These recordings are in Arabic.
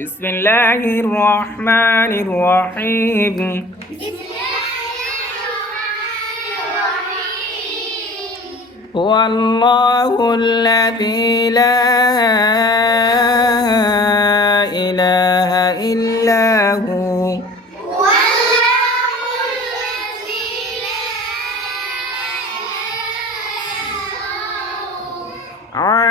بسم الله الرحمن الرحيم. هو الله الذي لا إله إلا هو.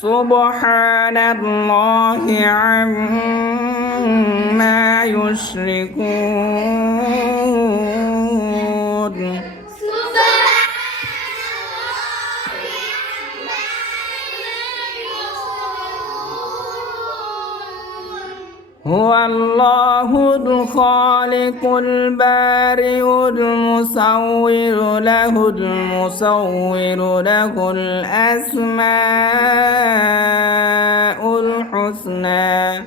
سبحان الله عما يشركون. هو الله الخالق البارئ المصور له المصور له الأسماء الحسنى.